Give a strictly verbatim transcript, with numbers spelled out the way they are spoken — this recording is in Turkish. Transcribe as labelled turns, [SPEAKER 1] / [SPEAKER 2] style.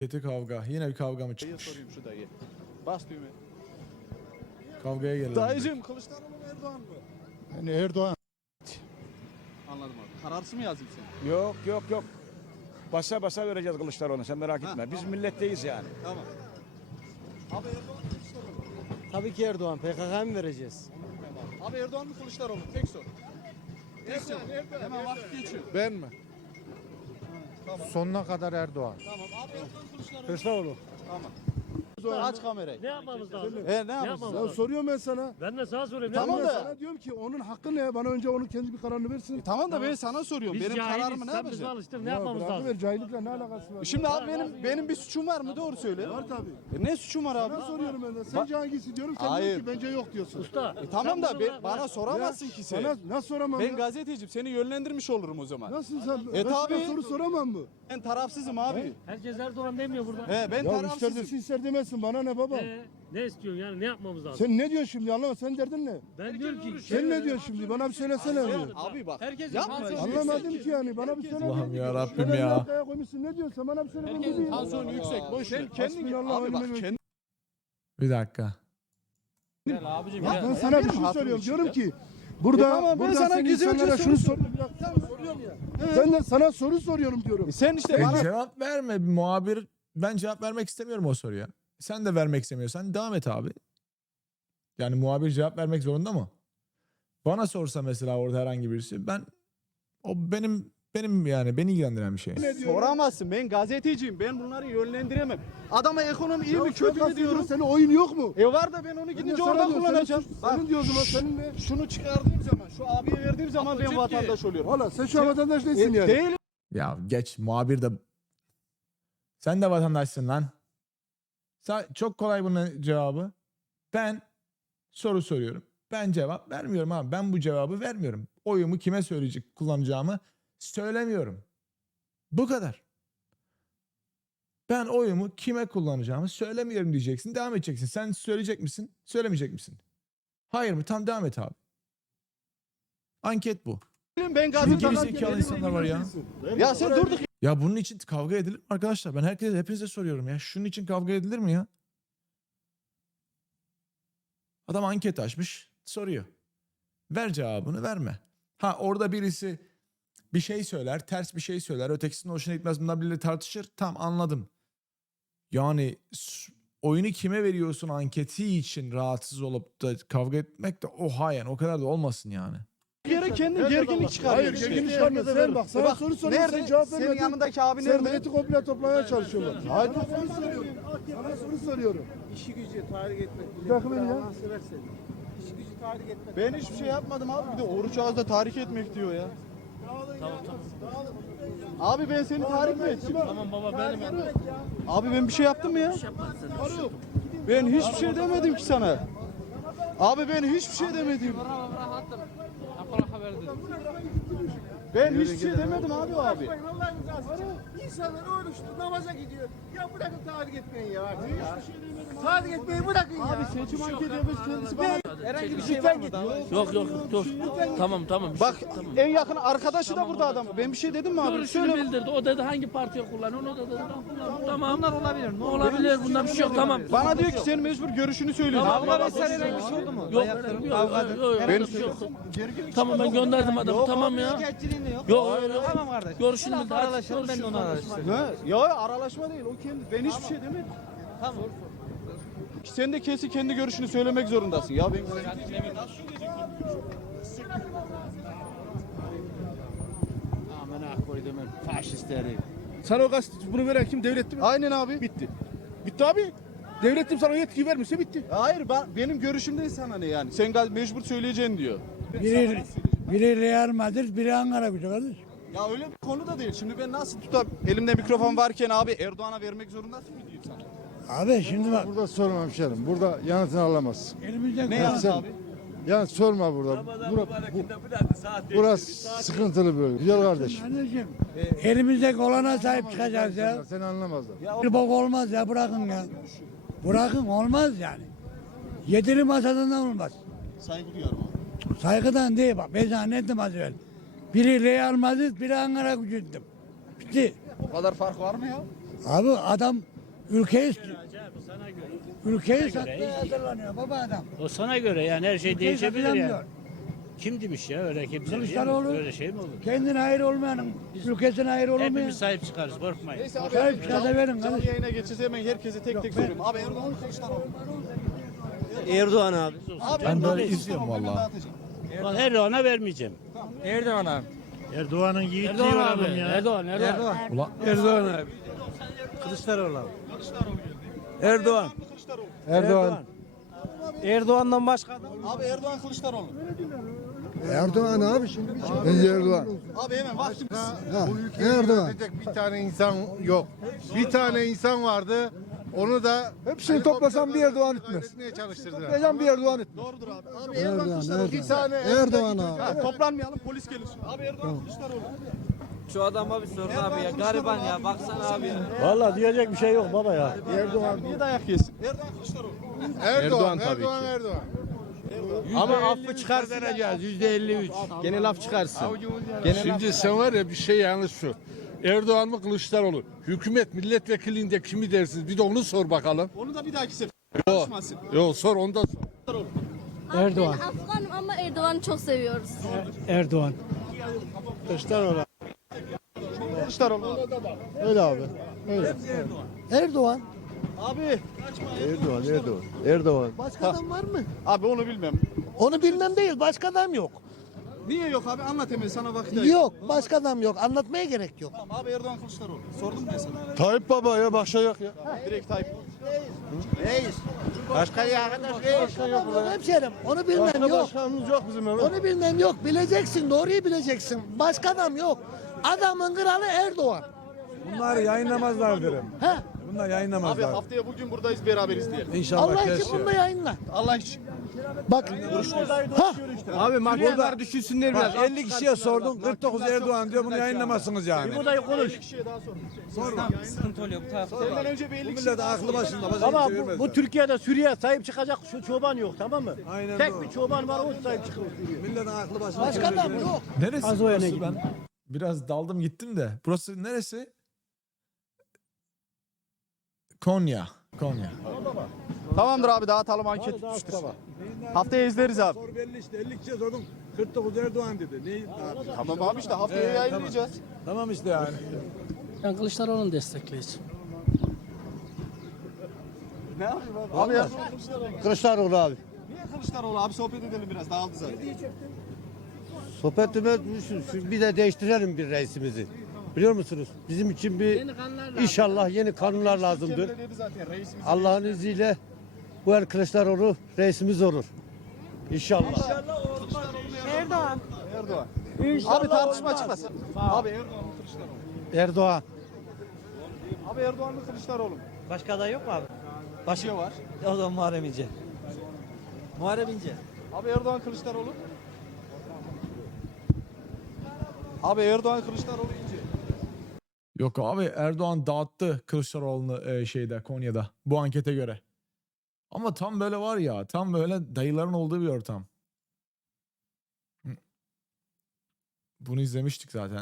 [SPEAKER 1] Kötü kavga. Yine bir kavga mı
[SPEAKER 2] Dayı
[SPEAKER 1] çıkmış?
[SPEAKER 2] sorayım şu dayı. Bas düğme.
[SPEAKER 1] Kavgaya gelelim.
[SPEAKER 2] Dayıcım Kılıçdaroğlu mu Erdoğan mı?
[SPEAKER 3] Yani Erdoğan.
[SPEAKER 2] Anladım abi. Kararsız mı yazayım seni?
[SPEAKER 4] Yok yok yok. Basa basa vereceğiz Kılıçdaroğlu'na, sen merak
[SPEAKER 2] Ha,
[SPEAKER 4] etme. Biz
[SPEAKER 2] tamam.
[SPEAKER 4] milletteyiz yani.
[SPEAKER 2] Tamam. Abi Erdoğan mı Kılıçdaroğlu mu?
[SPEAKER 5] Tabii ki Erdoğan. P K K'ya mı vereceğiz?
[SPEAKER 2] Abi Erdoğan mı Kılıçdaroğlu mu? Tek soru. Tek soru. Hemen vakit geçiyor.
[SPEAKER 3] Ben mi?
[SPEAKER 2] Tamam.
[SPEAKER 3] Sonuna kadar Erdoğan.
[SPEAKER 2] Tamam. Abi Erdoğan Kılıçdaroğlu.
[SPEAKER 5] Kılıçdaroğlu.
[SPEAKER 2] Tamam. Aç kamerayı.
[SPEAKER 6] Ne yapmamız lazım?
[SPEAKER 2] E ne
[SPEAKER 6] Ne
[SPEAKER 2] yapıyorsun?
[SPEAKER 6] yapmamız
[SPEAKER 7] Ya
[SPEAKER 6] lazım?
[SPEAKER 7] soruyorum ben sana.
[SPEAKER 6] Ben de sana sorayım.
[SPEAKER 2] Tamam
[SPEAKER 6] ne
[SPEAKER 2] da-
[SPEAKER 7] Ben
[SPEAKER 6] yapmamız
[SPEAKER 7] sana diyorum ki onun hakkı ne? Bana önce onun kendi bir kararını versin.
[SPEAKER 2] Tamam da ben sana soruyorum.
[SPEAKER 6] Biz
[SPEAKER 2] Benim
[SPEAKER 6] cahiliz,
[SPEAKER 2] kararımı ne
[SPEAKER 6] sen bizi
[SPEAKER 2] yapacaksın?
[SPEAKER 6] alıştır. Ne
[SPEAKER 7] Ya
[SPEAKER 6] yapmamız
[SPEAKER 7] bırakıver,
[SPEAKER 6] lazım?
[SPEAKER 7] cahillikle ne alakası var?
[SPEAKER 2] Şimdi abi benim benim bir suçum var mı? Doğru söyle.
[SPEAKER 7] Var tabii.
[SPEAKER 2] E ne suçum var abi?
[SPEAKER 7] Sana soruyorum ben de.
[SPEAKER 2] Ba-
[SPEAKER 7] Sence hangisi diyorum? Sen
[SPEAKER 2] Hayır.
[SPEAKER 7] diyorsun ki bence yok diyorsun.
[SPEAKER 6] Usta.
[SPEAKER 2] E tamam
[SPEAKER 6] sen
[SPEAKER 2] da
[SPEAKER 6] bunu
[SPEAKER 2] be-
[SPEAKER 6] bırak-
[SPEAKER 2] bana
[SPEAKER 6] bırak.
[SPEAKER 2] soramazsın ki sen.
[SPEAKER 7] Sana nasıl soramam
[SPEAKER 2] Ben
[SPEAKER 7] ya?
[SPEAKER 2] gazeteciyim. Seni yönlendirmiş olurum o zaman.
[SPEAKER 7] Nasıl sen?
[SPEAKER 2] E
[SPEAKER 7] ben
[SPEAKER 2] tabii.
[SPEAKER 7] sana soru soramam mı?
[SPEAKER 2] Ben tarafsızım abi.
[SPEAKER 6] Herkes Erdoğan demiyor burada.
[SPEAKER 2] He ben
[SPEAKER 7] Ya ister
[SPEAKER 2] tarafsızım.
[SPEAKER 7] desin ister demezsin. Bana ne baba?
[SPEAKER 6] Ee, ne istiyorsun yani? Ne yapmamız lazım?
[SPEAKER 7] Sen ne diyorsun şimdi? Anlama, sen derdin ne?
[SPEAKER 6] Ben diyorum ki.
[SPEAKER 7] Sen ne diyorsun şimdi? Bana bir söylesene.
[SPEAKER 2] Ya,
[SPEAKER 7] bir.
[SPEAKER 2] abi bak. Yapma.
[SPEAKER 7] Anlamadım ki yani. Bana bir söyle.
[SPEAKER 1] Allah'ım ya Rabbim
[SPEAKER 7] Sen
[SPEAKER 1] ya.
[SPEAKER 7] ortaya koymuşsun. Ne diyorsun? Sen bana bir söyle. ben bileyim.
[SPEAKER 2] Tansiyonu yüksek. Boş ver. Kendin
[SPEAKER 7] Hasbinallah
[SPEAKER 2] abi bak
[SPEAKER 7] ve ni'mel
[SPEAKER 2] kendin.
[SPEAKER 1] Bir dakika.
[SPEAKER 7] Ben sana bir şey soruyorum. Diyorum ki burada,
[SPEAKER 2] E tamam, ben
[SPEAKER 7] burada
[SPEAKER 2] sana
[SPEAKER 7] sen
[SPEAKER 2] güzelce
[SPEAKER 7] insanlara şunu
[SPEAKER 2] soru
[SPEAKER 7] soruyorum. Ya, soruyorum ya. Ben de sana soru soruyorum diyorum.
[SPEAKER 2] Sen işte
[SPEAKER 1] E,
[SPEAKER 2] bana
[SPEAKER 1] cevap verme muhabir. Ben cevap vermek istemiyorum o soruya. Sen de vermek istemiyorsan devam et abi. Yani muhabir cevap vermek zorunda mı? Bana sorsa mesela orada herhangi birisi, ben o benim benim yani beni ilgilendiren bir şey.
[SPEAKER 2] soramazsın. Ben gazeteciyim. Ben bunları yönlendiremem. Adama ekonomi iyi mi
[SPEAKER 7] Ya
[SPEAKER 2] kötü mü diyorum.
[SPEAKER 7] Senin oyun yok mu?
[SPEAKER 2] E var da ben onu
[SPEAKER 7] Ben de
[SPEAKER 2] gidince
[SPEAKER 7] sana
[SPEAKER 2] orada
[SPEAKER 7] diyorum,
[SPEAKER 2] kullanacağım.
[SPEAKER 7] Senin,
[SPEAKER 2] Bak
[SPEAKER 7] senin diyor o zaman senin ne?
[SPEAKER 2] şunu çıkardığım zaman, şu abiye verdiğim zaman ben vatandaş oluyorum.
[SPEAKER 7] Valla sen şu an vatandaş
[SPEAKER 2] E,
[SPEAKER 7] değilsin yani.
[SPEAKER 2] Değil.
[SPEAKER 1] Ya geç muhabir de, sen de vatandaşsın lan. Sa- Çok kolay bunun cevabı. Ben soru soruyorum. Ben cevap vermiyorum abi. Ben bu cevabı vermiyorum. Oyumu kime söyleyecek, kullanacağımı söylemiyorum. Bu kadar. Ben oyumu kime kullanacağımı söylemiyorum diyeceksin. Devam edeceksin. Sen söyleyecek misin? Söylemeyecek misin? Hayır mı? Tam devam et abi. Anket bu.
[SPEAKER 2] Ben
[SPEAKER 1] Şu
[SPEAKER 2] gazeteciyim.
[SPEAKER 1] gerizekalı insanlar var ya.
[SPEAKER 2] Ya sen durduk.
[SPEAKER 1] Ya bunun için kavga edilir mi arkadaşlar? Ben herkese, hepinize soruyorum ya. Şunun için kavga edilir mi ya? Adam anket açmış, soruyor. Ver cevabını, verme. Ha orada birisi bir şey söyler, ters bir şey söyler, ötekisinin hoşuna gitmez, bunlar birileri tartışır. Tamam, anladım. Yani s- oyunu kime veriyorsun anketi için rahatsız olup da kavga etmek de oha yani o kadar da olmasın yani.
[SPEAKER 2] Bir yere kendin gerginlik çıkarıyorsun.
[SPEAKER 7] Hayır,
[SPEAKER 2] işte.
[SPEAKER 7] gerginlik çıkarma. Sen bak, sana
[SPEAKER 2] Bak,
[SPEAKER 7] soru soruyorum, sen
[SPEAKER 2] nerede?
[SPEAKER 7] cevap
[SPEAKER 2] Senin
[SPEAKER 7] vermedin.
[SPEAKER 2] yanındaki abi
[SPEAKER 7] Sen
[SPEAKER 2] nerede?
[SPEAKER 7] milleti komple toplamaya çalışıyorlar. Hayır, soru soruyorum. Sana soru soruyorum.
[SPEAKER 5] İşi gücü tahrik etmek.
[SPEAKER 7] Bir dakika beni ya.
[SPEAKER 5] Allah seversen. İşi gücü tahrik etmek.
[SPEAKER 2] Ben hiçbir şey yapmadım abi. Bir de oruç ağızda tahrik etmek diyor ya.
[SPEAKER 6] Tamam tamam.
[SPEAKER 2] Abi ben seni tahrik mi ettim?
[SPEAKER 6] Tamam baba benim.
[SPEAKER 2] Abi ben bir şey yaptım mı ya? Ben hiçbir şey demedim ki sana. Abi ben hiçbir şey demedim. Ben hiçbir şey demedim abi abi.
[SPEAKER 5] Allah'ın rızası için. İnsanlar oruçlu namaza gidiyor. Ya bırakın tahrik etmeyin ya. Hiçbir şey demedim. Tahrik etmeyi bırakın ya.
[SPEAKER 2] Abi seçim anketi yapmış kendisi bana.
[SPEAKER 5] Herhangi bir şey var mı?
[SPEAKER 6] Yok yok dur. Tamam tamam.
[SPEAKER 2] Bak en yakın arkadaşı da burada adam. Ben bir şey dedim mi abi?
[SPEAKER 6] Görüşünü
[SPEAKER 2] Söyle.
[SPEAKER 6] bildirdi. O dedi hangi partiye kullanıyor. Onu da dedi. Tamam. Bunlar olabilir. Ne olabilir? Bunda bir şey yok. Tamam.
[SPEAKER 2] Bana diyor ki sen mecbur görüşünü söylüyorsun.
[SPEAKER 6] Tamam,
[SPEAKER 2] Abi,
[SPEAKER 6] mesela
[SPEAKER 2] bak-
[SPEAKER 6] herhangi bir şey oldu mu? Yok. Yok. Yok. Yok.
[SPEAKER 2] Ben-
[SPEAKER 6] Bir şey yok. Tamam ben gönderdim adamı. Tamam ya.
[SPEAKER 5] Şikayetçiliğin de yok.
[SPEAKER 6] Yok yok.
[SPEAKER 5] Tamam kardeş.
[SPEAKER 6] Görüşünü bildirdi.
[SPEAKER 5] Aralaşalım, ben de onu araştırırım.
[SPEAKER 2] Ne? Ya aralaşma değil o kendi. Ben hiçbir şey demedim.
[SPEAKER 5] Tamam.
[SPEAKER 2] Sen de kesin kendi görüşünü söylemek zorundasın. Ya ben
[SPEAKER 5] Aman koydum faşistleri.
[SPEAKER 7] Sana o gazete bunu veren kim? Devletti mi?
[SPEAKER 2] Aynen abi.
[SPEAKER 7] Bitti. Bitti abi. Devletim sana o yetkiyi vermişse bitti.
[SPEAKER 2] Hayır ben, benim görüşüm değil sana ne yani. Sen gaz mecbur söyleyeceksin diyor.
[SPEAKER 8] Biri, biri Real Madrid, biri Ankara gücü kardeş.
[SPEAKER 2] Ya öyle bir konu da değil. Şimdi ben nasıl tutup elimde mikrofon varken abi Erdoğan'a vermek zorundasın mı diyeyim sana?
[SPEAKER 8] Abi şimdi bak,
[SPEAKER 3] Burada sorma hemşerim. Burada yanıtını alamazsın.
[SPEAKER 8] elimizde
[SPEAKER 2] Ne
[SPEAKER 8] kola-
[SPEAKER 2] yani
[SPEAKER 3] sen-
[SPEAKER 2] abi?
[SPEAKER 3] Yani sorma burada. Bura, bu, burası sıkıntılı bölge. Güzel kardeşim.
[SPEAKER 8] Kardeşim, elimizdeki olana sahip çıkacağız ya.
[SPEAKER 3] Seni anlamazlar.
[SPEAKER 8] Bir bok olmaz ya, bırakın ya. Bırakın, olmaz yani. Yedili masadan olmaz.
[SPEAKER 2] Saygı duyarım abi.
[SPEAKER 8] Saygıdan değil bak, ben sana ne dedim az evvel. Biri Real Madrid, biri Ankara gücü dedim. Bitti.
[SPEAKER 2] O kadar fark var mı ya?
[SPEAKER 8] Abi adam Ülkeyi ülkeyi satmaya hazırlanıyor baba adam.
[SPEAKER 9] O sana göre yani her şey
[SPEAKER 8] Ülkeyi
[SPEAKER 9] değişebilir
[SPEAKER 8] satacağım
[SPEAKER 9] yani.
[SPEAKER 8] diyor.
[SPEAKER 9] Kim demiş ya öyle kimse değil mi?
[SPEAKER 8] Kılıçdaroğlu.
[SPEAKER 9] Öyle şey mi olur?
[SPEAKER 8] Kendine hayır olmayanın ülkesine hayır olmayan.
[SPEAKER 9] Hepimiz sahip çıkarız korkmayın.
[SPEAKER 8] Sahip çıkarsa verin
[SPEAKER 2] Canlı
[SPEAKER 8] kardeşim.
[SPEAKER 2] yayına geçeceğiz hemen herkese tek tek soruyorum. Abi Erdoğan mı Kılıçdaroğlu mu?
[SPEAKER 5] Erdoğan abi.
[SPEAKER 2] Abi
[SPEAKER 1] Ben
[SPEAKER 2] Erdoğan
[SPEAKER 1] böyle
[SPEAKER 2] mı
[SPEAKER 1] izliyorum
[SPEAKER 2] Kılıçdaroğlu mu? Hemen
[SPEAKER 1] vallahi.
[SPEAKER 2] dağıtacağım.
[SPEAKER 9] Bak Erdoğan'a vermeyeceğim.
[SPEAKER 6] Erdoğan abi.
[SPEAKER 9] Erdoğan'ın yiğitliği
[SPEAKER 6] Erdoğan
[SPEAKER 9] var
[SPEAKER 6] abi.
[SPEAKER 9] oğlum ya.
[SPEAKER 6] Erdoğan, Erdoğan.
[SPEAKER 1] Ulan
[SPEAKER 6] Erdoğan abi.
[SPEAKER 5] Kılıçdaroğlu abi.
[SPEAKER 6] Erdoğan.
[SPEAKER 2] Kılıçdaroğlu.
[SPEAKER 3] Erdoğan.
[SPEAKER 6] Erdoğan'dan başka adam.
[SPEAKER 2] Abi Erdoğan Kılıçdaroğlu.
[SPEAKER 3] Erdoğan abi şimdi bir şey. Erdoğan.
[SPEAKER 2] Abi hemen vaktimiz.
[SPEAKER 3] Ha, Erdoğan.
[SPEAKER 7] Bir tane insan yok. Bir tane insan vardı. Onu da
[SPEAKER 3] Hepsini toplasam bir Erdoğan etmez.
[SPEAKER 7] etmeye çalıştırdılar.
[SPEAKER 3] Toplayacağım bir Erdoğan etmez.
[SPEAKER 2] Doğrudur abi. Abi Erdoğan Kılıçdaroğlu.
[SPEAKER 7] Bir tane
[SPEAKER 3] Erdoğan abi.
[SPEAKER 2] Ha, toplanmayalım polis gelir. Abi Erdoğan Kılıçdaroğlu.
[SPEAKER 5] Şu adama bir sorun abi ya. Gariban ya. Baksana abi ya.
[SPEAKER 9] Vallahi diyecek bir şey yok baba ya.
[SPEAKER 2] Erdoğan niye dayak yesin? Erdoğan Kılıçdaroğlu.
[SPEAKER 7] Erdoğan, Erdoğan, Erdoğan.
[SPEAKER 5] Ama affı çıkar vereceğiz. Yüzde elli üç. Gene laf çıkarsın.
[SPEAKER 7] Şimdi sen var ya bir şey yanlış şu. Erdoğan mı Kılıçdaroğlu? Hükümet milletvekilliğinde kimi dersiniz? Bir de onu sor bakalım.
[SPEAKER 2] Onu da bir dahaki sefer
[SPEAKER 7] Yok,
[SPEAKER 2] konuşmasın.
[SPEAKER 7] yok sor onu da sor.
[SPEAKER 10] Erdoğan. Ben Afganım ama Erdoğan'ı çok seviyoruz.
[SPEAKER 8] Erdoğan.
[SPEAKER 2] Kılıçdaroğlu.
[SPEAKER 3] Öyle abi. Öyle.
[SPEAKER 8] Erdoğan.
[SPEAKER 2] Abi.
[SPEAKER 3] Erdoğan, Erdoğan. Erdoğan.
[SPEAKER 8] Başka adam var mı?
[SPEAKER 2] Abi onu bilmem.
[SPEAKER 8] Onu bilmem değil. Başka adam yok.
[SPEAKER 2] Niye yok abi? Anlat hemen sana vakit ayır.
[SPEAKER 8] Yok. Başka adam yok. Anlatmaya gerek yok.
[SPEAKER 2] Tamam abi Erdoğan Kılıçdaroğlu. Sordum ben sana.
[SPEAKER 3] Tayyip Baba ya başka yok ya.
[SPEAKER 2] Direkt Tayyip.
[SPEAKER 5] Başka ya arkadaş reis.
[SPEAKER 8] Hemşerim. Onu bilmem yok.
[SPEAKER 3] Başkanımız yok bizim öyle.
[SPEAKER 8] Onu bilmem yok. Bileceksin. Doğruyu bileceksin. Başka adam yok. Adamın kralı Erdoğan.
[SPEAKER 3] Bunlar yayınlamazlar derim.
[SPEAKER 8] He?
[SPEAKER 3] Bunlar
[SPEAKER 2] Abi
[SPEAKER 3] yayınlamazlar.
[SPEAKER 2] haftaya bugün buradayız beraberiz diyelim.
[SPEAKER 3] İnşallah
[SPEAKER 8] Allah
[SPEAKER 3] kes
[SPEAKER 8] için
[SPEAKER 3] ya.
[SPEAKER 8] bunu da yayınla.
[SPEAKER 2] Allah için.
[SPEAKER 8] Bak. Ha?
[SPEAKER 5] Abi mahkumlar düşünsünler biraz.
[SPEAKER 3] elli kişiye sordun kırk dokuz Erdoğan diyor bunu yayınlamazsınız yani.
[SPEAKER 9] Burada konuş.
[SPEAKER 2] Kişiye daha sor.
[SPEAKER 5] Sıkıntı oluyor bu tarafta.
[SPEAKER 2] Senden önce bir elli kişi.
[SPEAKER 3] Millet aklı başında. başka
[SPEAKER 9] Ama
[SPEAKER 3] bir şey
[SPEAKER 9] bu,
[SPEAKER 3] vermez
[SPEAKER 9] bu
[SPEAKER 3] ya.
[SPEAKER 9] Türkiye'de Suriye sahip çıkacak şu çoban yok tamam mı?
[SPEAKER 3] Aynen
[SPEAKER 9] Tek
[SPEAKER 3] doğru.
[SPEAKER 9] bir çoban var o sahip çıkıyor Suriye.
[SPEAKER 3] Milletin aklı başında.
[SPEAKER 8] Başka adam yok.
[SPEAKER 1] neresi
[SPEAKER 9] Az o yana
[SPEAKER 1] burası
[SPEAKER 9] gidin.
[SPEAKER 1] ben? Biraz daldım gittim de. Burası neresi? Konya. Konya.
[SPEAKER 2] Tamamdır abi dağıtalım anket bitmiştir. Haftaya izleriz abi.
[SPEAKER 3] Soru belli işte elli kişiye sordum kırk dokuz Erdoğan dedi. Neyi?
[SPEAKER 2] Tamam abi işte haftaya yayınlayacağız.
[SPEAKER 3] Tamam işte yani.
[SPEAKER 6] Ben Kılıçdaroğlu'nu destekleyeceğim.
[SPEAKER 2] Ne yapayım abi? Abi ya.
[SPEAKER 3] Kılıçdaroğlu abi.
[SPEAKER 2] Niye Kılıçdaroğlu abi sohbet edelim biraz dağıldı zaten.
[SPEAKER 3] Sohbetimiz bir de değiştirelim bir reisimizi. Biliyor musunuz? Bizim için bir inşallah yeni kanunlar lazımdır.
[SPEAKER 2] Kendine dedi zaten reisimiz.
[SPEAKER 3] Allah'ın izniyle bu el Kılıçdaroğlu reisimiz olur. İnşallah.
[SPEAKER 2] Erdoğan. Abi tartışma açıklasın. Abi Erdoğan mı Kılıçdaroğlu?
[SPEAKER 3] Erdoğan.
[SPEAKER 2] Abi Erdoğan mı Kılıçdaroğlu mu?
[SPEAKER 5] Başka aday yok mu abi?
[SPEAKER 2] Başka var.
[SPEAKER 5] O zaman Muharrem İnce. Muharrem İnce.
[SPEAKER 2] Abi Erdoğan Kılıçdaroğlu. Abi Erdoğan Kılıçdaroğlu ince.
[SPEAKER 1] Yok abi Erdoğan dağıttı Kılıçdaroğlu'nu e, şeyde Konya'da bu ankete göre. Ama tam böyle var ya tam böyle dayıların olduğu bir ortam. Bunu izlemiştik zaten.